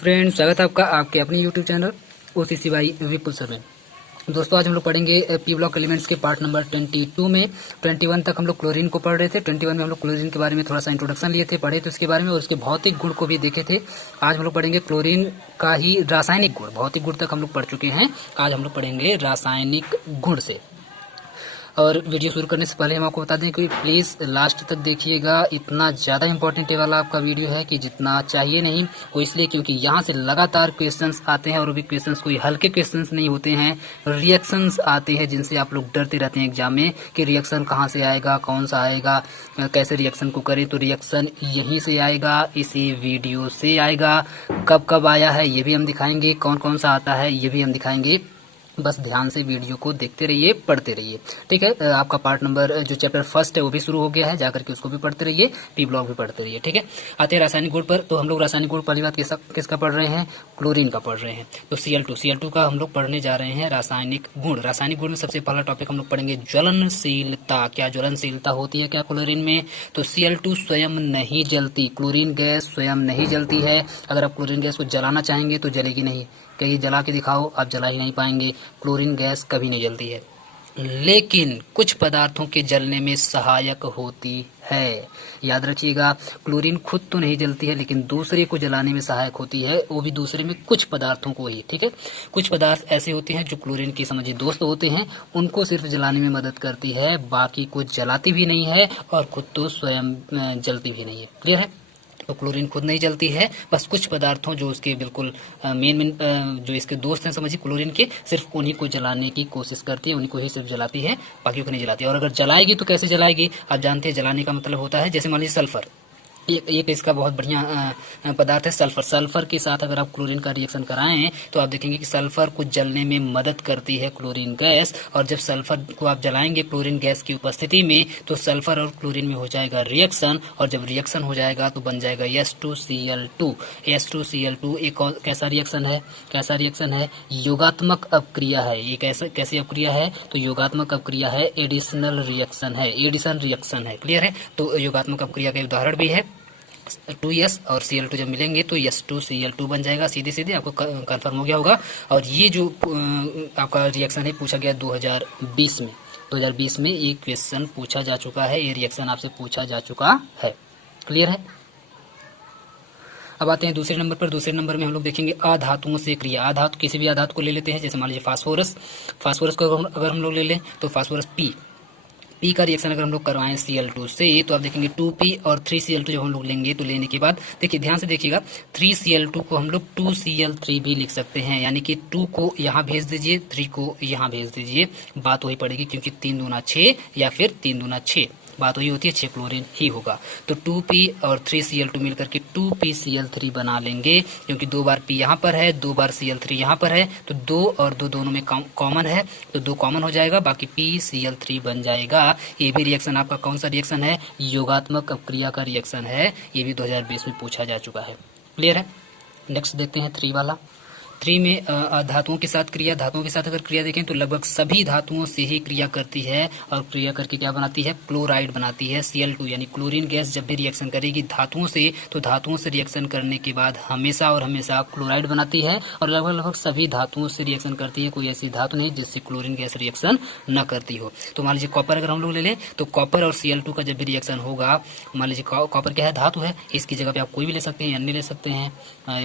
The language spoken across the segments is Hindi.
फ्रेंड्स, स्वागत है आपका आपके अपने YouTube channel OCC by Vipul sir में। दोस्तों, आज हम लोग पढ़ेंगे पी ब्लॉक एलिमेंट्स के पार्ट नंबर 22 में। 21 तक हम लोग क्लोरीन को पढ़ रहे थे। 21 में हम लोग क्लोरीन के बारे में थोड़ा सा इंट्रोडक्शन लिए थे, पढ़े थे उसके बारे में और उसके भौतिक गुण को भी देखे थे। आज हम लोग पढ़ेंगे क्लोरीन का ही रासायनिक गुण। भौतिक गुण तक हम लोग पढ़ चुके हैं, आज हम लोग पढ़ेंगे रासायनिक गुण से। और वीडियो शुरू करने से पहले हम आपको बता दें कि प्लीज़ लास्ट तक देखिएगा। इतना ज़्यादा इंपॉर्टेंट वाला आपका वीडियो है कि जितना चाहिए नहीं, वो इसलिए क्योंकि यहाँ से लगातार क्वेश्चंस आते हैं और वो भी क्वेश्चंस कोई हल्के क्वेश्चंस नहीं होते हैं। रिएक्शंस आते हैं जिनसे आप लोग डरते रहते हैं एग्जाम में कि रिएक्शन कहाँ से आएगा, कौन सा आएगा, कैसे रिएक्शन को करें। तो रिएक्शन यहीं से आएगा, इसी वीडियो से आएगा। कब कब आया है ये भी हम दिखाएंगे, कौन कौन सा आता है ये भी हम दिखाएंगे। बस ध्यान से वीडियो को देखते रहिए, पढ़ते रहिए, ठीक है। आपका पार्ट नंबर जो चैप्टर फर्स्ट है वो भी शुरू हो गया है, जाकर के उसको भी पढ़ते रहिए, पी ब्लॉक भी पढ़ते रहिए, ठीक है। आते हैं रासायनिक गुण पर। तो हम लोग रासायनिक गुण पहली बात किसका पढ़ रहे हैं? क्लोरीन का पढ़ रहे हैं। तो Cl2 का हम लोग पढ़ने जा रहे हैं रासायनिक गुण। रासायनिक गुण में सबसे पहला टॉपिक हम लोग पढ़ेंगे ज्वलनशीलता। क्या ज्वलनशीलता होती है क्या क्लोरीन में? तो Cl2 स्वयं नहीं जलती, क्लोरीन गैस स्वयं नहीं जलती है। अगर आप क्लोरीन गैस को जलाना चाहेंगे तो जलेगी नहीं। कहीं जला के दिखाओ, आप जला ही नहीं पाएंगे। क्लोरीन गैस कभी नहीं जलती है, लेकिन कुछ पदार्थों के जलने में सहायक होती है। याद रखिएगा, क्लोरीन खुद तो नहीं जलती है, लेकिन दूसरे को जलाने में सहायक होती है, वो भी दूसरे में कुछ पदार्थों को ही, ठीक है। कुछ पदार्थ ऐसे होते हैं जो क्लोरीन के समझिए दोस्त होते हैं, उनको सिर्फ जलाने में मदद करती है, बाकी को जलाती भी नहीं है और खुद तो स्वयं जलती भी नहीं है। क्लियर है? तो क्लोरीन खुद नहीं जलती है, बस कुछ पदार्थों जो उसके बिल्कुल मेन जो इसके दोस्त हैं समझिए क्लोरीन के, सिर्फ उन्हीं को जलाने की कोशिश करती है, उन्हीं को ही सिर्फ जलाती है, बाकी को नहीं जलाती। और अगर जलाएगी तो कैसे जलाएगी? आप जानते हैं जलाने का मतलब होता है, जैसे मान लीजिए सल्फर, एक इसका बहुत बढ़िया पदार्थ है सल्फर। सल्फर के साथ अगर आप क्लोरीन का रिएक्शन कराएं तो आप देखेंगे कि सल्फर को जलने में मदद करती है क्लोरीन गैस। और जब सल्फर को आप जलाएंगे क्लोरीन गैस की उपस्थिति में, तो सल्फर और क्लोरीन में हो जाएगा रिएक्शन, और जब रिएक्शन हो जाएगा तो बन जाएगा H2Cl2। H2Cl2 एक कैसा रिएक्शन है? कैसा रिएक्शन है? योगात्मक अपक्रिया है। ये कैसी अपक्रिया है? तो योगात्मक अपक्रिया है, एडिशनल रिएक्शन है, एडिशन रिएक्शन है। क्लियर है? तो योगात्मक अपक्रिया का उदाहरण भी है। 2S और Cl2 जब मिलेंगे तो H2Cl2 बन जाएगा। सीधे सीधे आपको कंफर्म हो गया होगा। और ये जो आपका रिएक्शन है पूछा गया 2020 में। 2020 में ये क्वेश्चन पूछा जा चुका है, ये रिएक्शन आपसे पूछा जा चुका है। क्लियर है? अब आते हैं दूसरे नंबर पर। दूसरे नंबर में हम लोग देखेंगे अधातुओं से क्रिया। अधातु, किसी भी अधातु को ले लेते हैं, जैसे मान लीजिए फास्फोरस। फास्फोरस को अगर हम लोग ले लें तो फास्फोरस पी का रिएक्शन अगर हम लोग करवाएं Cl2 से, तो आप देखेंगे 2P और 3Cl2 जब हम लोग लेंगे तो लेने के बाद देखिए ध्यान से देखिएगा, 3Cl2 को हम लोग 2Cl3 भी लिख सकते हैं, यानी कि 2 को यहाँ भेज दीजिए, 3 को यहाँ भेज दीजिए, बात वही पड़ेगी, क्योंकि 3 दूना 6 या फिर 3 दूना 6, बात वही होती है, 6 क्लोरीन ही होगा। तो 2P और 3Cl2 मिलकर के 2PCl3 बना लेंगे, क्योंकि 2 बार P यहाँ पर है, 2 बार Cl3 यहाँ पर है, तो 2 और 2 दोनों में कॉमन है, तो 2 कॉमन हो जाएगा, बाकी PCl3 बन जाएगा। ये भी रिएक्शन आपका कौन सा रिएक्शन है? योगात्मक अपक्रिया का रिएक्शन है। ये भी 2020 में पूछा जा चुका है। क्लियर है? नेक्स्ट देखते हैं 3 वाला। 3 में धातुओं के साथ क्रिया। धातुओं के साथ अगर क्रिया देखें तो लगभग सभी धातुओं से ही क्रिया करती है, और क्रिया करके क्या बनाती है? क्लोराइड बनाती है। Cl2 यानी क्लोरीन गैस जब भी रिएक्शन करेगी धातुओं से, तो धातुओं से रिएक्शन करने के बाद हमेशा और हमेशा क्लोराइड बनाती है, और लगभग सभी धातुओं से रिएक्शन करती है। कोई ऐसी धातु नहीं जिससे क्लोरीन गैस रिएक्शन न करती हो। तो मान लीजिए कॉपर अगर हम लोग ले लें तो कॉपर और Cl2 का जब भी रिएक्शन होगा, मान लीजिए कॉपर क्या है? धातु है, इसकी जगह पे आप कोई भी ले सकते हैं, अन्य ले सकते हैं,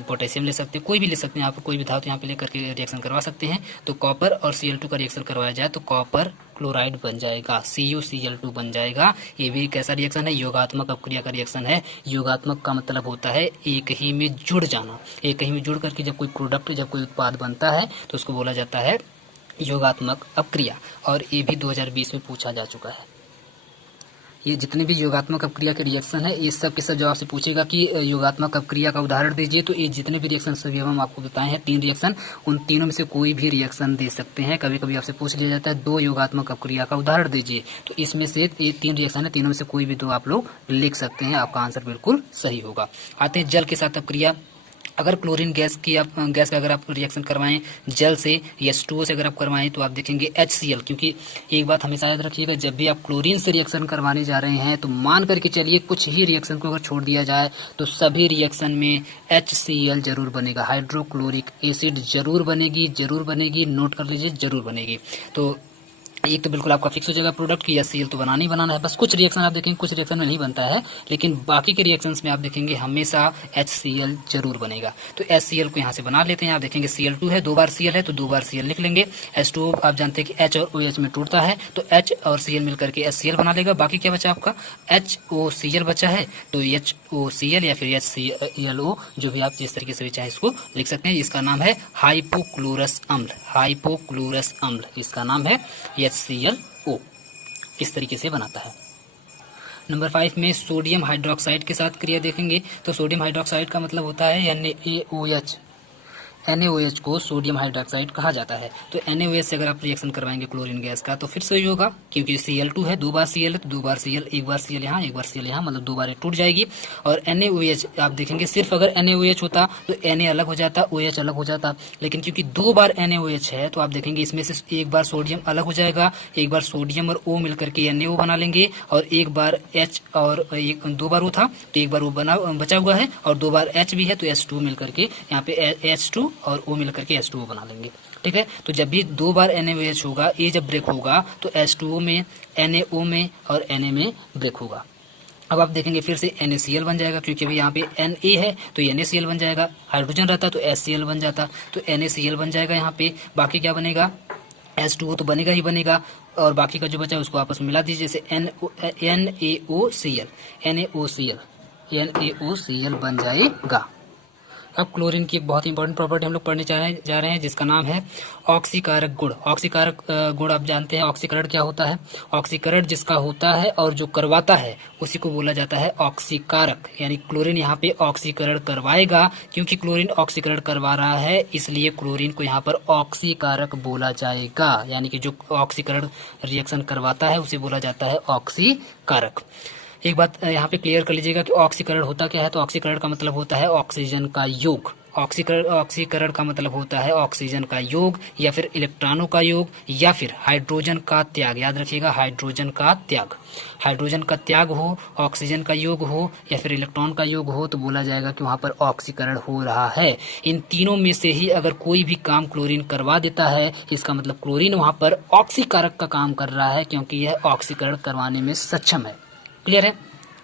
पोटेशियम ले सकते हैं, कोई भी ले सकते हैं, आप कोई भी धातु यहाँ पे लेकर के रिएक्शन करवा सकते हैं। तो कॉपर और Cl2 का रिएक्शन करवाया जाए तो कॉपर क्लोराइड बन जाएगा, CuCl2 बन जाएगा। ये भी कैसा रिएक्शन है? योगात्मक अपक्रिया का रिएक्शन है। योगात्मक का मतलब होता है एक ही में जुड़ जाना। एक ही में जुड़ करके जब कोई प्रोडक्ट, जब कोई उत्पाद बनता है तो उसको बोला जाता है योगात्मक अपक्रिया, और ये भी 2020 में पूछा जा चुका है। ये जितने भी योगात्मक अपक्रिया के रिएक्शन है, ये सब के सब जब आपसे पूछेगा कि योगात्मक अपक्रिया का उदाहरण दीजिए, तो ये जितने भी रिएक्शन सभी हम आपको बताए हैं 3 रिएक्शन, उन तीनों में से कोई भी रिएक्शन दे सकते हैं। कभी कभी आपसे पूछ लिया जाता है 2 योगात्मक अपक्रिया का उदाहरण दीजिए, तो इसमें से ये 3 रिएक्शन है, तीनों में से कोई भी 2 आप लोग लिख सकते हैं, आपका आंसर बिल्कुल सही होगा। आते हैं जल के साथ अपक्रिया। अगर क्लोरीन गैस का अगर आप रिएक्शन करवाएं जल से या H2O से अगर आप करवाएं तो आप देखेंगे HCl, क्योंकि एक बात हमेशा याद रखिएगा, जब भी आप क्लोरीन से रिएक्शन करवाने जा रहे हैं तो मान करके चलिए कुछ ही रिएक्शन को अगर छोड़ दिया जाए तो सभी रिएक्शन में HCl जरूर बनेगा, हाइड्रोक्लोरिक एसिड जरूर बनेगी, नोट कर लीजिए, जरूर बनेगी। तो एक तो बिल्कुल आपका फिक्स हो जाएगा प्रोडक्ट की HCl तो बनाना ही बनाना है। बस कुछ रिएक्शन आप देखेंगे, कुछ रिएक्शन में नहीं बनता है, लेकिन बाकी के रिएक्शंस में आप देखेंगे हमेशा HCl जरूर बनेगा। तो HCl को यहाँ से बना लेते हैं। आप देखेंगे Cl2 है, 2 बार Cl है तो 2 बार Cl लिख लेंगे। H2O आप जानते हैं कि H और OH में टूटता है, तो H और Cl मिलकर के HCl बना लेगा। बाकी क्या बचा आपका, HOCl बचा है, तो HOCl या फिर HClO, जो भी आप जिस तरीके से भी चाहे इसको लिख सकते हैं। इसका नाम है हाइपोक्लोरस अम्ल, इसका नाम है HClO। इस तरीके से बनाता है। नंबर 5 में सोडियम हाइड्रोक्साइड के साथ क्रिया देखेंगे। तो सोडियम हाइड्रोक्साइड का मतलब होता है NaOH को सोडियम हाइड्रोक्साइड कहा जाता है। तो NaOH से अगर आप रिएक्शन करवाएंगे क्लोरीन गैस का तो फिर से ही होगा, क्योंकि Cl2 है, 2 बार Cl है तो 2 बार Cl, एक बार Cl यहाँ, एक बार Cl यहाँ, मतलब 2 बार टूट जाएगी। और NaOH आप देखेंगे सिर्फ अगर NaOH होता तो Na अलग हो जाता, OH अलग हो जाता, लेकिन क्योंकि 2 बार NaOH है तो आप देखेंगे इसमें से एक बार सोडियम अलग हो जाएगा, एक बार सोडियम और O मिलकर के NaO बना लेंगे, और एक बार H और 2 बार O था तो एक बार O बचा हुआ है, और 2 बार H भी है तो H2 मिलकर के यहाँ पे H2 और O मिलकर के H2O बना लेंगे। ठीक है, तो जब भी 2 बार NaOH होगा, ये जब ब्रेक होगा तो H2O में, NaO में और Na में ब्रेक होगा। अब आप देखेंगे फिर से NaCl बन जाएगा, क्योंकि अभी यहाँ पे Na है तो NaCl बन जाएगा, हाइड्रोजन रहता तो HCl बन जाता, तो NaCl बन जाएगा यहाँ पे। बाकी क्या बनेगा, H2O तो बनेगा ही बनेगा, और बाकी का जो बचा है उसको आपस में मिला दीजिए, जैसे NaOCl बन जाएगा। अब क्लोरीन की एक बहुत इंपॉर्टेंट प्रॉपर्टी हम लोग पढ़ने जा रहे हैं, जिसका नाम है ऑक्सीकारक गुण। ऑक्सीकारक गुण आप जानते हैं, ऑक्सीकरण क्या होता है, ऑक्सीकरण जिसका होता है और जो करवाता है उसी को बोला जाता है ऑक्सीकारक। यानी क्लोरीन यहाँ पे ऑक्सीकरण करवाएगा, क्योंकि क्लोरीन ऑक्सीकरण करवा रहा है इसलिए क्लोरीन को यहाँ पर ऑक्सीकारक बोला जाएगा। यानी कि जो ऑक्सीकरण रिएक्शन करवाता है उसे बोला जाता है ऑक्सीकारक। एक बात यहाँ पे क्लियर कर लीजिएगा कि ऑक्सीकरण होता क्या है। तो ऑक्सीकरण का मतलब होता है ऑक्सीजन का योग। ऑक्सीकरण का मतलब होता है ऑक्सीजन का योग, या फिर इलेक्ट्रॉनों का योग, या फिर हाइड्रोजन का त्याग। याद रखिएगा, हाइड्रोजन का त्याग हो, ऑक्सीजन का योग हो या फिर इलेक्ट्रॉन का योग हो तो बोला जाएगा कि वहां पर ऑक्सीकरण हो रहा है। इन तीनों में से ही अगर कोई भी काम क्लोरीन करवा देता है, इसका मतलब क्लोरीन वहां पर ऑक्सीकारक का काम कर रहा है, क्योंकि यह ऑक्सीकरण करवाने में सक्षम है। क्लियर है,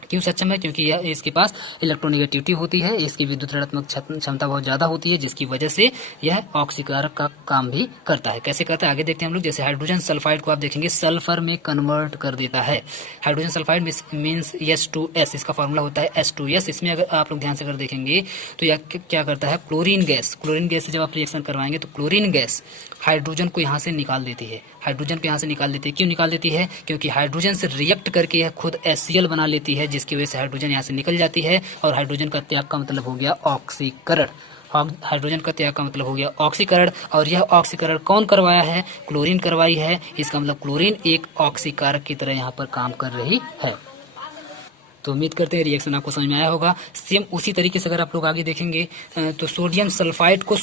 क्यों सक्षम है, क्योंकि यह इसके पास इलेक्ट्रोनेगेटिविटी होती है, इसकी विद्युत ऋणात्मक क्षमता बहुत ज्यादा होती है, जिसकी वजह से यह ऑक्सीकारक का काम भी करता है। कैसे करता है आगे देखते हैं हम लोग। जैसे हाइड्रोजन सल्फाइड को आप देखेंगे सल्फर में कन्वर्ट कर देता है। हाइड्रोजन सल्फाइड मीन्स H2S, इसका फॉर्मूला होता है H2S। इसमें अगर आप लोग ध्यान से अगर देखेंगे तो यह क्या करता है, क्लोरीन गैस से जब आप रिएक्शन करवाएंगे तो क्लोरीन गैस हाइड्रोजन को यहाँ से निकाल देती है। क्यों निकाल देती है, क्योंकि हाइड्रोजन से रिएक्ट करके यह खुद HCl बना लेती है, जिसकी वजह से हाइड्रोजन यहाँ से निकल जाती है, और हाइड्रोजन का त्याग का मतलब हो गया ऑक्सीकरण। हाइड्रोजन का त्याग का मतलब हो गया ऑक्सीकरण, और यह ऑक्सीकरण कौन करवाया है, क्लोरीन करवाई है। इसका मतलब क्लोरीन एक ऑक्सीकारक की तरह यहाँ पर काम कर रही है। तो उम्मीद करते हैं रिएक्शन आपको समझ में आया होगा। सेम उसी तरीके से अगर आप लोग आगे देखेंगे तो सोडियम सल्फाइड को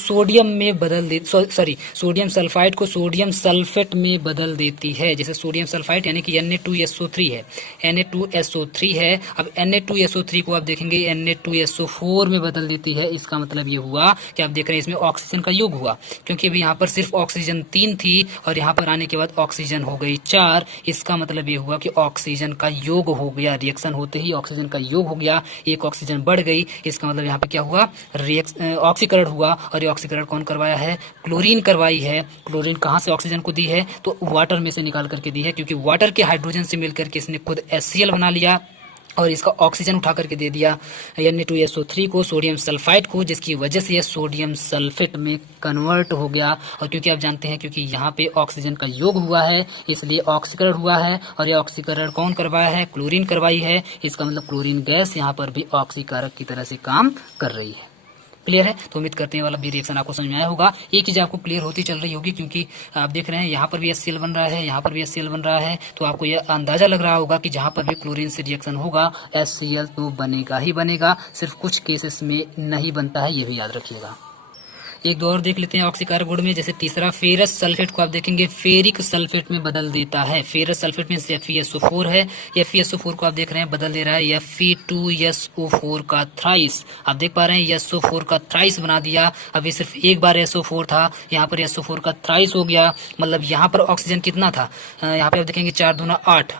सोडियम सल्फेट में बदल देती है। जैसे सोडियम सल्फाइड यानी कि Na2SO3 है, Na2SO3 है। अब Na2SO3 को आप देखेंगे Na2SO4 में बदल देती है। इसका मतलब ये हुआ कि आप देख रहे हैं इसमें ऑक्सीजन का योग हुआ, क्योंकि अभी यहाँ पर सिर्फ ऑक्सीजन 3 थी और यहाँ पर आने के बाद ऑक्सीजन हो गई 4। इसका मतलब ये हुआ कि ऑक्सीजन का योग हो गया, रिएक्शन होते ही ऑक्सीजन का योग हो गया, एक ऑक्सीजन बढ़ गई। इसका मतलब यहाँ पे क्या हुआ, ऑक्सीकरण हुआ, और ये ऑक्सीकरण कौन करवाया है, क्लोरीन करवाई है। क्लोरीन कहाँ से ऑक्सीजन को दी है, तो वाटर में से निकाल करके दी है, क्योंकि वाटर के हाइड्रोजन से मिलकर के इसने खुद HCl बना लिया और इसका ऑक्सीजन उठा करके दे दिया Na2SO3 को, सोडियम सल्फाइड को, जिसकी वजह से यह सोडियम सल्फेट में कन्वर्ट हो गया। और क्योंकि आप जानते हैं क्योंकि यहाँ पे ऑक्सीजन का योग हुआ है इसलिए ऑक्सीकरण हुआ है, और यह ऑक्सीकरण कौन करवाया है, क्लोरीन करवाई है। इसका मतलब क्लोरीन गैस यहाँ पर भी ऑक्सीकारक की तरह से काम कर रही है। क्लियर है। तो उम्मीद करते हैं वाला भी रिएक्शन आपको समझ में आया होगा। एक चीज आपको क्लियर होती चल रही होगी, क्योंकि आप देख रहे हैं यहाँ पर भी HCl बन रहा है, यहाँ पर भी HCl बन रहा है, तो आपको यह अंदाजा लग रहा होगा कि जहाँ पर भी क्लोरीन से रिएक्शन होगा HCl तो बनेगा ही बनेगा, सिर्फ कुछ केसेस में नहीं बनता है, ये भी याद रखिएगा। एक दो और देख लेते हैं ऑक्सीकारक गुण में। जैसे तीसरा फेरस सल्फेट को आप देखेंगे फेरिक सल्फेट में बदल देता है। फेरस सल्फेट में FeSO4 है, FeSO4 को आप देख रहे हैं बदल दे रहा है Fe2SO4 का थ्राइस। आप देख पा रहे हैं SO4 का थ्राइस बना दिया। अभी सिर्फ एक बार SO4 था, यहाँ पर SO4 का थ्राइस हो गया। मतलब यहाँ पर ऑक्सीजन कितना था, यहाँ पे आप देखेंगे 4 दूना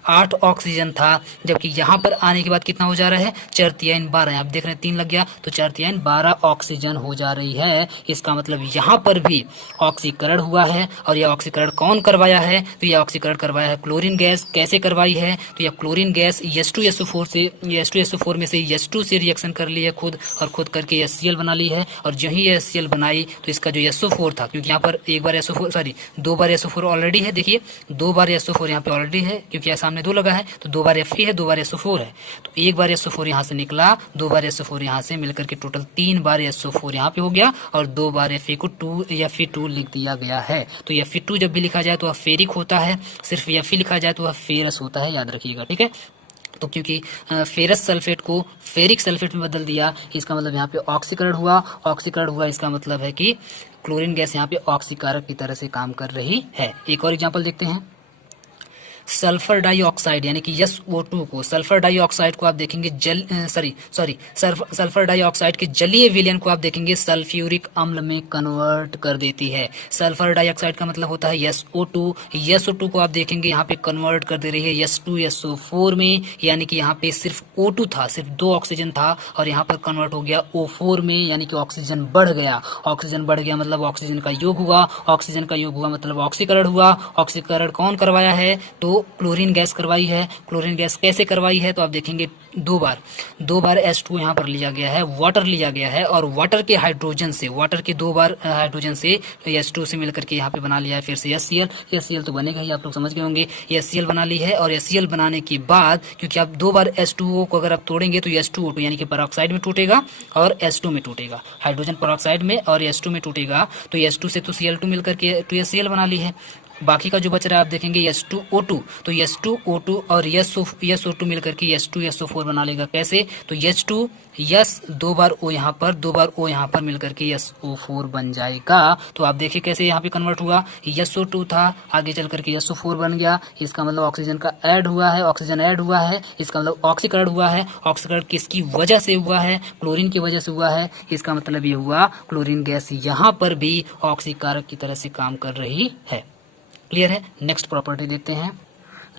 8 ऑक्सीजन था, जबकि यहाँ पर आने के बाद कितना हो जा रहा है 4 तिहाई 12। आप देख रहे हैं 3 लग गया तो 4 तिहाई 12 ऑक्सीजन हो जा रही है। इसका मतलब यहाँ पर भी ऑक्सीकरण हुआ है। और यह ऑक्सीकरण कौन करवाया है, तो यह ऑक्सीकरण करवाया है क्लोरीन गैस। कैसे करवाई है, तो यह क्लोरीन गैस H2SO4 में से H2 से रिएक्शन कर ली है खुद, और खुद करके HCl बना ली है। और जो ही HCl बनाई तो इसका जो SO4 था, क्योंकि यहाँ पर दो बार SO4 ऑलरेडी है, देखिए 2 बार SO4 यहाँ पे ऑलरेडी है, क्योंकि यहाँ सामने 2 लगा है, तो 2 बार Fe है, 2 बार SO4 है। तो एक बार SO4 यहाँ से निकला, 2 बार SO4 यहाँ से मिलकर के टोटल 3 बार SO4 यहाँ पे हो गया, और 2 बार Fe को Fe2 लिख दिया गया है। तो Fe2 जब भी लिखा जाए तो वह फेरिक होता है, सिर्फ Fe लिखा जाए तो वह फेरस होता है, याद रखिएगा, ठीक है। तो क्योंकि फेरस सल्फेट को फेरिक सल्फेट में बदल दिया, इसका मतलब यहाँ पे ऑक्सीकरण हुआ, इसका मतलब है कि क्लोरीन गैस यहाँ पे ऑक्सीकारक की तरह से काम कर रही है। एक और एग्जांपल देखते हैं। सल्फर डाइऑक्साइड यानी कि SO2 को, सल्फर डाइऑक्साइड को आप देखेंगे सल्फर डाइऑक्साइड के जलीय विलयन को आप देखेंगे सल्फ्यूरिक अम्ल में कन्वर्ट कर देती है। सल्फर डाइऑक्साइड का मतलब होता है SO2 को आप देखेंगे यहाँ पे कन्वर्ट कर दे रही है H2SO4 में, यानी कि यहाँ पे सिर्फ O2 था, सिर्फ 2 ऑक्सीजन था, और यहाँ पर कन्वर्ट हो गया O4 में, यानी कि ऑक्सीजन बढ़ गया मतलब ऑक्सीजन का योग हुआ, मतलब ऑक्सीकरण हुआ। ऑक्सीकरण कौन करवाया है, तो क्लोरीन गैस करवाई है। क्लोरीन गैस कैसे करवाई है, तो आप देखेंगे 2 बार H2 यहाँ पर लिया गया है, वाटर लिया गया है, और वाटर के वाटर के 2 बार हाइड्रोजन से H2 से मिलकर के यहाँ पे बना लिया है फिर से HCl तो बनेगा ही, आप लोग समझ गए होंगे। HCl बना ली है, और HCl बनाने के बाद क्योंकि आप 2 बार H2O को अगर आप तोड़ेंगे तो H2O2 यानी कि पेरोक्साइड में टूटेगा और H2 में टूटेगा, हाइड्रोजन पेरोक्साइड में और H2 में टूटेगा, तो H2 से तो Cl2 मिलकर के 2HCl बना ली है। बाकी का जो बच रहा है आप देखेंगे H2O2, तो H2O2 और SO2 मिलकर के H2SO4 बना लेगा। कैसे, तो H2 2 बार O यहाँ पर, 2 बार O यहाँ पर मिलकर के SO4 बन जाएगा। तो आप देखिए कैसे यहाँ पे कन्वर्ट हुआ, SO2 था, आगे चल करके SO4 बन गया। इसका मतलब ऑक्सीजन ऐड हुआ है, इसका मतलब ऑक्सीकरण हुआ है। ऑक्सीकरण किसकी वजह से हुआ है, क्लोरीन की वजह से हुआ है। इसका मतलब ये हुआ क्लोरीन गैस यहाँ पर भी ऑक्सीकारक की तरह से काम कर रही है। क्लियर है। नेक्स्ट प्रॉपर्टी देखते हैं।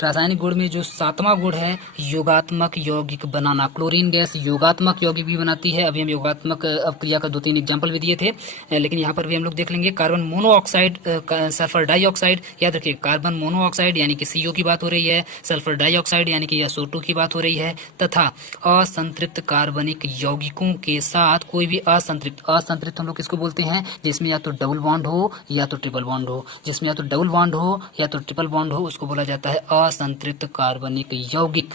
रासायनिक गुण में जो 7वां गुण है योगात्मक यौगिक बनाना। क्लोरीन गैस योगात्मक यौगिक भी बनाती है। अभी हम योगात्मक अपक्रिया का 2-3 एग्जाम्पल भी दिए थे, लेकिन यहाँ पर भी हम लोग देख लेंगे। कार्बन मोनोऑक्साइड, सल्फर डाइऑक्साइड, याद रखिए कार्बन मोनोऑक्साइड यानी कि CO की बात हो रही है, सल्फर डाइऑक्साइड यानी कि SO2 की बात हो रही है, तथा असंतृप्त कार्बनिक यौगिकों के साथ कोई भी असंतृप्त हम लोग किसको बोलते हैं, जिसमें या तो डबल बॉन्ड हो या तो ट्रिपल बॉन्ड हो, जिसमें या तो डबल बॉन्ड हो या तो ट्रिपल बॉन्ड हो, उसको बोला जाता है असंतृप्त कार्बनिक यौगिक।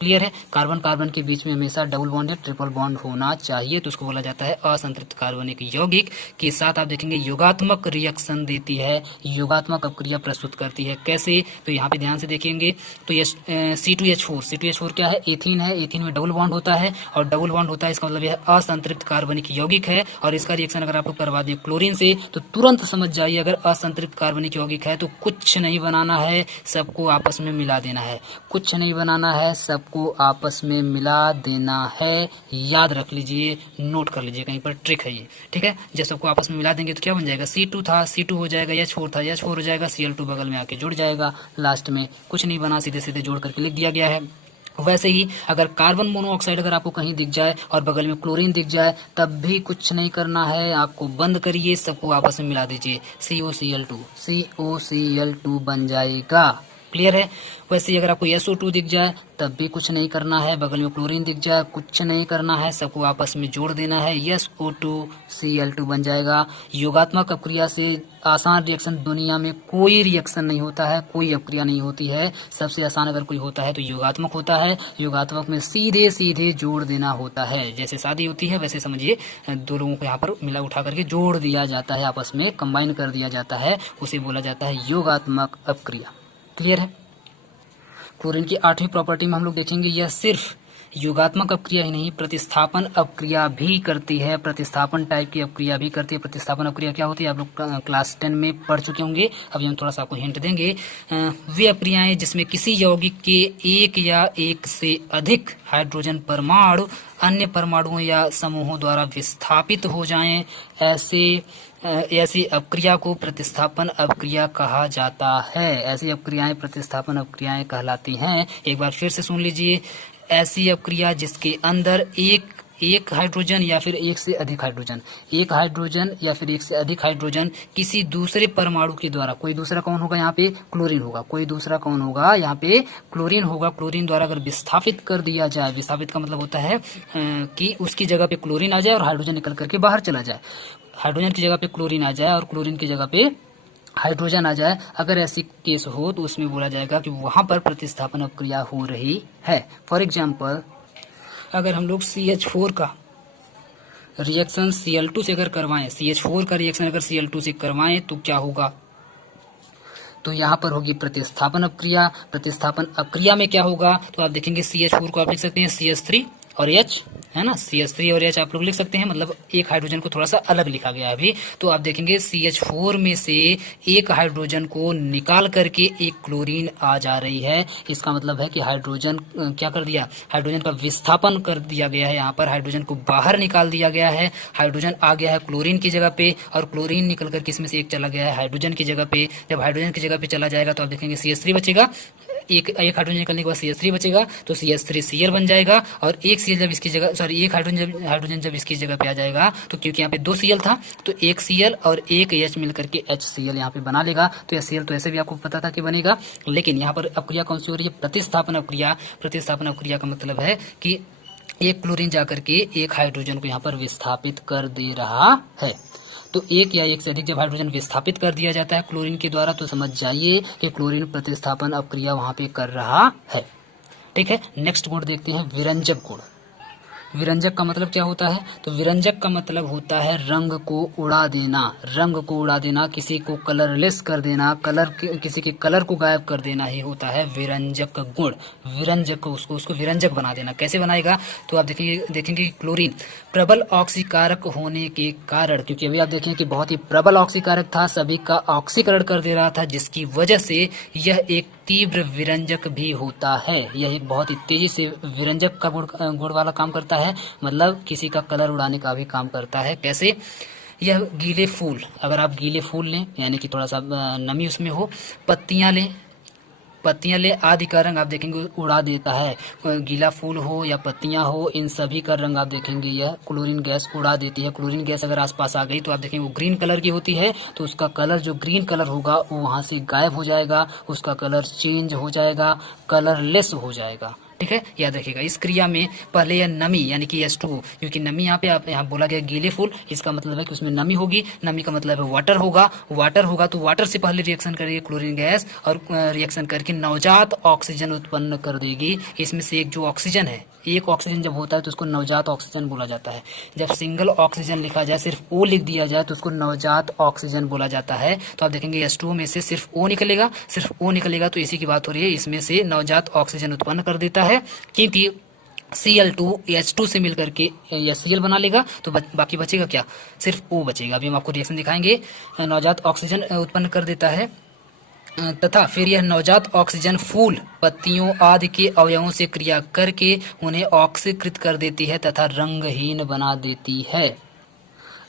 क्लियर है। कार्बन के बीच में हमेशा डबल बॉन्ड या ट्रिपल बॉन्ड होना चाहिए, तो उसको बोला जाता है असंतृप्त कार्बनिक यौगिक। के साथ आप देखेंगे योगात्मक रिएक्शन देती है, योगात्मक अपक्रिया प्रस्तुत करती है। कैसे, तो यहाँ पे ध्यान से देखेंगे तो ये C2H4 क्या है, एथीन है। एथीन में डबल बॉन्ड होता है, और डबल बॉन्ड होता है इसका मतलब यह असंतृप्त कार्बनिक यौगिक है। और इसका रिएक्शन अगर आप लोग करवा दें क्लोरीन से तो तुरंत समझ जाइए, अगर असंतृप्त कार्बनिक यौगिक है तो कुछ नहीं बनाना है, सबको आपस में मिला देना है। कुछ नहीं बनाना है, सबको आपस में मिला देना है। याद रख लीजिए, नोट कर लीजिए, कहीं पर ट्रिक है ये, ठीक है। जब सबको आपस में मिला देंगे तो क्या बन जाएगा, C2 था, C2 हो जाएगा, H4 था, H4 हो जाएगा, Cl2 बगल में आके जुड़ जाएगा। लास्ट में कुछ नहीं बना, सीधे सीधे जोड़ करके लिख दिया गया है। वैसे ही अगर कार्बन मोनोऑक्साइड अगर आपको कहीं दिख जाए और बगल में क्लोरीन दिख जाए, तब भी कुछ नहीं करना है, आपको बंद करिए, सबको आपस में मिला दीजिए, COCl2 बन जाएगा। क्लियर है। वैसे ही अगर आपको SO2 दिख जाए तब भी कुछ नहीं करना है, बगल में क्लोरीन दिख जाए कुछ नहीं करना है, सबको आपस में जोड़ देना है, SO2Cl2 बन जाएगा। योगात्मक अपक्रिया से आसान रिएक्शन दुनिया में कोई रिएक्शन नहीं होता है, कोई अपक्रिया नहीं होती है। सबसे आसान अगर कोई होता है तो योगात्मक होता है। योगात्मक में सीधे सीधे जोड़ देना होता है, जैसे शादी होती है वैसे समझिए दो लोगों को यहाँ पर मिला उठा करके जोड़ दिया जाता है, आपस में कंबाइन कर दिया जाता है, उसे बोला जाता है योगात्मक अपक्रिया। क्लियर है। क्लोरीन की 8वीं प्रॉपर्टी में हम लोग देखेंगे यह सिर्फ योगात्मक अपक्रिया ही नहीं प्रतिस्थापन अपक्रिया भी करती है, प्रतिस्थापन टाइप की अपक्रिया भी करती है। प्रतिस्थापन अपक्रिया क्या होती है आप लोग क्लास 10 में पढ़ चुके होंगे, अभी हम थोड़ा सा आपको हिंट देंगे। वे अपक्रियाएं जिसमें किसी यौगिक के एक या एक से अधिक हाइड्रोजन परमाणु अन्य परमाणुओं या समूहों द्वारा विस्थापित हो जाएं, ऐसी अपक्रिया को प्रतिस्थापन अपक्रिया कहा जाता है। ऐसी अपक्रियाएं प्रतिस्थापन अपक्रियाएं कहलाती हैं। एक बार फिर से सुन लीजिए, ऐसी अपक्रिया जिसके अंदर एक हाइड्रोजन या फिर एक से अधिक हाइड्रोजन, एक हाइड्रोजन या फिर एक से अधिक हाइड्रोजन किसी दूसरे परमाणु के द्वारा, कोई दूसरा कौन होगा यहाँ पे क्लोरीन होगा, कोई दूसरा कौन होगा यहाँ पे क्लोरीन होगा, क्लोरीन द्वारा अगर विस्थापित कर दिया जाए, विस्थापित का मतलब होता है कि उसकी जगह पे क्लोरीन आ जाए और हाइड्रोजन निकल करके बाहर चला जाए, हाइड्रोजन की जगह पे क्लोरीन आ जाए और क्लोरीन की जगह पे हाइड्रोजन आ जाए, अगर ऐसी केस हो तो उसमें बोला जाएगा कि वहां पर प्रतिस्थापन अपक्रिया हो रही है। फॉर एग्जाम्पल अगर हम लोग CH4 का रिएक्शन Cl2 से अगर करवाएं, CH4 का रिएक्शन अगर Cl2 से करवाएं तो क्या होगा, तो यहाँ पर होगी प्रतिस्थापन अपक्रिया। प्रतिस्थापन अपक्रिया में क्या होगा तो आप देखेंगे CH4 को आप लिख सकते हैं CH3 और H, है ना, CH3 और H आप लोग लिख सकते हैं, मतलब एक हाइड्रोजन को थोड़ा सा अलग लिखा गया है अभी। तो आप देखेंगे CH4 में से एक हाइड्रोजन को निकाल करके एक क्लोरीन आ जा रही है। इसका मतलब है कि हाइड्रोजन क्या कर दिया, हाइड्रोजन का विस्थापन कर दिया गया है, यहाँ पर हाइड्रोजन को बाहर निकाल दिया गया है। हाइड्रोजन आ गया है क्लोरीन की जगह पे और क्लोरीन निकल कर किसमें से एक चला गया है हाइड्रोजन की जगह पे। जब हाइड्रोजन की जगह पे चला जाएगा तो आप देखेंगे CH3 बचेगा, एक हाइड्रोजन निकलने के बाद CH3 बचेगा तो CH3Cl बन जाएगा। और एक Cl जब इसकी जगह, सॉरी एक हाइड्रोजन जब इसकी जगह पे आ जाएगा तो क्योंकि यहाँ पे 2 Cl था तो एक Cl और एक H मिलकर के HCl यहाँ पे बना लेगा। तो HCl तो ऐसे भी आपको पता था कि बनेगा, लेकिन यहाँ पर अपक्रिया कौन सी हो रही है, प्रतिस्थापन अपक्रिया। प्रतिस्थापन अपक्रिया का मतलब है कि एक क्लोरीन जाकर के एक हाइड्रोजन को यहाँ पर विस्थापित कर दे रहा है। तो एक या एक से अधिक जब हाइड्रोजन विस्थापित कर दिया जाता है क्लोरीन के द्वारा तो समझ जाइए कि क्लोरीन प्रतिस्थापन अपक्रिया वहां पे कर रहा है। ठीक है, नेक्स्ट गुण देखते हैं विरंजक गुण। विरंजक का मतलब क्या होता है, तो विरंजक का मतलब होता है रंग को उड़ा देना, रंग को उड़ा देना, किसी को कलरलेस कर देना, किसी के कलर को गायब कर देना ही होता है विरंजक गुण। विरंजक को उसको विरंजक बना देना। कैसे बनाएगा, तो आप देखेंगे क्लोरीन प्रबल ऑक्सीकारक होने के कारण, क्योंकि अभी आप देखें कि बहुत ही प्रबल ऑक्सीकारक था, सभी का ऑक्सीकरण कर दे रहा था, जिसकी वजह से यह एक तीव्र विरंजक भी होता है। यह एक बहुत ही तेजी से विरंजक का गुण वाला काम करता है, मतलब किसी का कलर उड़ाने का भी काम करता है। कैसे, यह गीले फूल, अगर आप गीले फूल लें यानी कि थोड़ा सा नमी उसमें हो, पत्तियां ले आदि का रंग आप देखेंगे उड़ा देता है। गीला फूल हो या पत्तियां हो, इन सभी का रंग आप देखेंगे यह क्लोरीन गैस उड़ा देती है। क्लोरीन गैस अगर आसपास आ गई तो आप देखेंगे वो ग्रीन कलर की होती है, तो उसका कलर जो ग्रीन कलर होगा वो वहां से गायब हो जाएगा, उसका कलर चेंज हो जाएगा, कलरलेस हो जाएगा। ठीक है, याद रखिएगा। इस क्रिया में पहले यह नमी यानी कि H2, क्योंकि नमी यहाँ पे यहाँ बोला गया गीले फूल, इसका मतलब है कि उसमें नमी होगी, नमी का मतलब है वाटर होगा, वाटर होगा तो वाटर से पहले रिएक्शन करेगी क्लोरीन गैस और रिएक्शन करके नवजात ऑक्सीजन उत्पन्न कर देगी। इसमें से एक जो ऑक्सीजन है, एक ऑक्सीजन जब होता है तो उसको नवजात ऑक्सीजन बोला जाता है। जब सिंगल ऑक्सीजन लिखा जाए, सिर्फ O लिख दिया जाए तो उसको नवजात ऑक्सीजन बोला जाता है। तो आप देखेंगे H2O में से सिर्फ O निकलेगा, सिर्फ O निकलेगा तो इसी की बात हो रही है, इसमें से नवजात ऑक्सीजन उत्पन्न कर देता है, क्योंकि Cl2 H2 से मिलकर के या Cl बना लेगा तो बाकी बचेगा क्या, सिर्फ O बचेगा। अभी हम आपको रिएक्शन दिखाएंगे। नवजात ऑक्सीजन उत्पन्न कर देता है तथा फिर यह नवजात ऑक्सीजन फूल, पत्तियों आदि के अवयवों से क्रिया करके उन्हें ऑक्सीकृत कर देती है तथा रंगहीन बना देती है।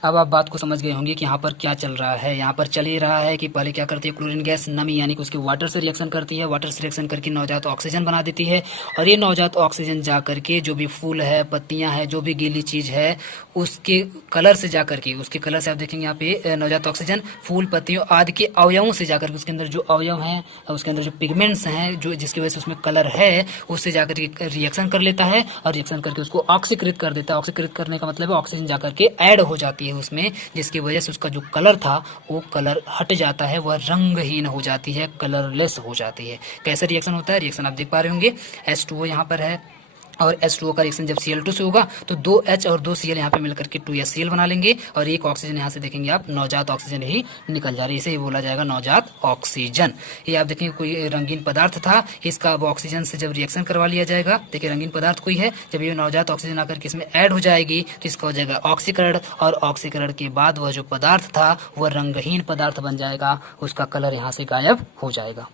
अब आप बात को समझ गए होंगे कि यहाँ पर क्या चल रहा है। यहाँ पर चल ही रहा है कि पहले क्या करती है क्लोरीन गैस, नमी यानी कि उसके वाटर से रिएक्शन करती है, वाटर से रिएक्शन करके नवजात ऑक्सीजन बना देती है, और ये नवजात ऑक्सीजन जा करके जो भी फूल है, पत्तियां हैं, जो भी गीली चीज है, उसके कलर से जा करके, उसके कलर से आप देखेंगे यहाँ पे नवजात ऑक्सीजन फूल पत्तियों आदि के अवयवों से जाकर के, उसके अंदर जो अवयव हैं, उसके अंदर जो पिगमेंट्स हैं, जो जिसकी वजह से उसमें कलर है, उससे जाकर के रिएक्शन कर लेता है और रिएक्शन करके उसको ऑक्सीकृत कर देता है। ऑक्सीकृत करने का मतलब है ऑक्सीजन जाकर के ऐड हो जाती है उसमें, जिसकी वजह से उसका जो कलर था वो कलर हट जाता है, वह रंगहीन हो जाती है, कलरलेस हो जाती है। कैसे रिएक्शन होता है, रिएक्शन आप देख पा रहे होंगे, H2O यहाँ पर है और H2O का रिएक्शन जब Cl2 से होगा तो 2H और 2Cl यहाँ पे मिलकर के 2HCl बना लेंगे, और एक ऑक्सीजन यहाँ से देखेंगे आप नवजात ऑक्सीजन ही निकल जा रही है, इसे ही बोला जाएगा नवजात ऑक्सीजन। ये आप देखेंगे कोई रंगीन पदार्थ था, इसका अब ऑक्सीजन से जब रिएक्शन करवा लिया जाएगा, देखिए रंगीन पदार्थ कोई है, जब ये नवजात ऑक्सीजन आकर के इसमें ऐड हो जाएगी तो इसका हो जाएगा ऑक्सीकरण, और ऑक्सीकरण के बाद वह जो पदार्थ था वह रंगहीन पदार्थ बन जाएगा, उसका कलर यहाँ से गायब हो जाएगा।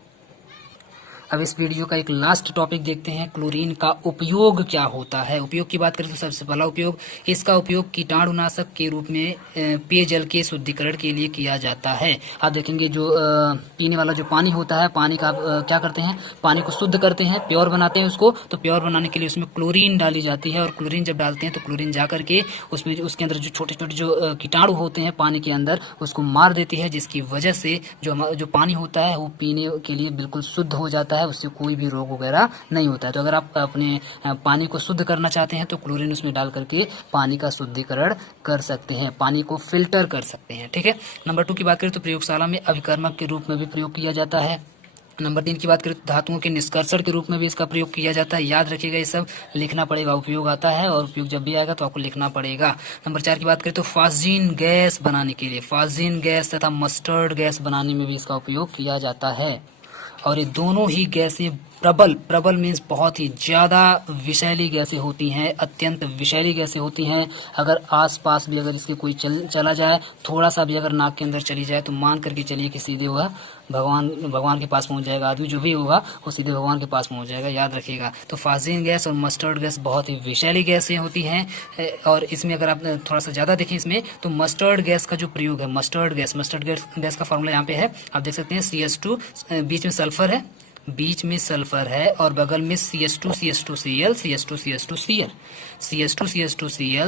अब इस वीडियो का एक लास्ट टॉपिक देखते हैं, क्लोरीन का उपयोग क्या होता है। उपयोग की बात करें तो सबसे पहला उपयोग, इसका उपयोग कीटाणुनाशक के रूप में पेयजल के शुद्धिकरण के लिए किया जाता है। आप देखेंगे जो पीने वाला जो पानी होता है, पानी का क्या करते हैं, पानी को शुद्ध करते हैं, प्योर बनाते हैं उसको, तो प्योर बनाने के लिए उसमें क्लोरीन डाली जाती है, और क्लोरीन जब डालते हैं तो क्लोरीन जा करके उसमें उसके अंदर जो छोटे छोटे जो कीटाणु होते हैं पानी के अंदर, उसको मार देती है, जिसकी वजह से जो पानी होता है वो पीने के लिए बिल्कुल शुद्ध हो जाता है, उससे कोई भी रोग वगैरह नहीं होता है। तो अगर आप अपने पानी को शुद्ध करना चाहते हैं तो क्लोरीन उसमें डाल करके पानी का शुद्धिकरण कर सकते हैं, पानी को फिल्टर कर सकते हैं। ठीक है। नंबर 2 की बात करें तो प्रयोगशाला में अभिकर्मक के रूप में भी प्रयोग किया जाता है। नंबर 3 की बात करें तो धातुओं के निष्कर्षण के रूप में भी इसका प्रयोग किया जाता है। याद रखिएगा, ये सब लिखना पड़ेगा, उपयोग आता है और उपयोग जब भी आएगा तो आपको लिखना पड़ेगा। नंबर 4 की बात करें तो फास्जीन गैस बनाने के लिए, फास्जीन गैस तथा मस्टर्ड गैस बनाने में भी इसका उपयोग किया जाता है, और ये दोनों ही गैसें प्रबल मीन्स बहुत ही ज़्यादा विषैली गैसें होती हैं, अत्यंत विषैली गैसें होती हैं। अगर आसपास भी अगर इसके कोई चला जाए, थोड़ा सा भी अगर नाक के अंदर चली जाए तो मान करके चलिए कि सीधे वह भगवान के पास पहुंच जाएगा। आदमी जो भी होगा वो सीधे भगवान के पास पहुंच जाएगा, याद रखिएगा। तो फास्जीन गैस और मस्टर्ड गैस बहुत ही विषैली गैसें होती हैं, और इसमें अगर आप थोड़ा सा ज़्यादा देखें इसमें तो मस्टर्ड गैस का जो प्रयोग है, मस्टर्ड गैस का फॉर्मूला यहाँ पे है, आप देख सकते हैं CH2, बीच में सल्फर है और बगल में CH2CH2Cl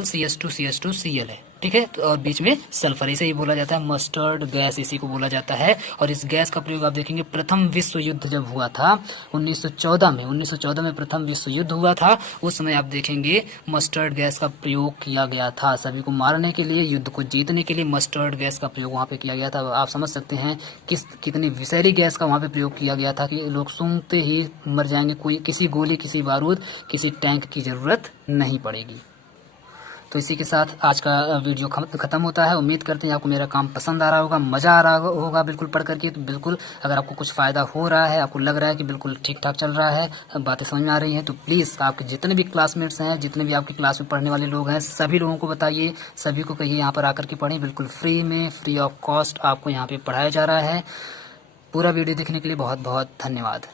CH2CH2Cl है, ठीक है। तो और बीच में सल्फर, इसे ही बोला जाता है मस्टर्ड गैस, इसी को बोला जाता है। और इस गैस का प्रयोग आप देखेंगे प्रथम विश्व युद्ध जब हुआ था 1914 में प्रथम विश्व युद्ध हुआ था, उस समय आप देखेंगे मस्टर्ड गैस का प्रयोग किया गया था। सभी को मारने के लिए, युद्ध को जीतने के लिए मस्टर्ड गैस का प्रयोग वहाँ पे किया गया था। आप समझ सकते हैं कितनी विषैली गैस का वहाँ पे प्रयोग किया गया था कि लोग सूंघते ही मर जाएंगे, कोई किसी गोली, किसी बारूद, किसी टैंक की जरूरत नहीं पड़ेगी। तो इसी के साथ आज का वीडियो खत्म होता है। उम्मीद करते हैं आपको मेरा काम पसंद आ रहा होगा, मज़ा आ रहा होगा बिल्कुल पढ़ करके। तो बिल्कुल अगर आपको कुछ फ़ायदा हो रहा है, आपको लग रहा है कि बिल्कुल ठीक ठाक चल रहा है, बातें समझ में आ रही हैं, तो प्लीज़ आपके जितने भी क्लासमेट्स हैं, जितने भी आपकी क्लास में पढ़ने वाले लोग हैं, सभी लोगों को बताइए, सभी को कहिए यहाँ पर आकर के पढ़ें, बिल्कुल फ्री में, फ्री ऑफ कॉस्ट आपको यहाँ पर पढ़ाया जा रहा है। पूरा वीडियो देखने के लिए बहुत बहुत धन्यवाद।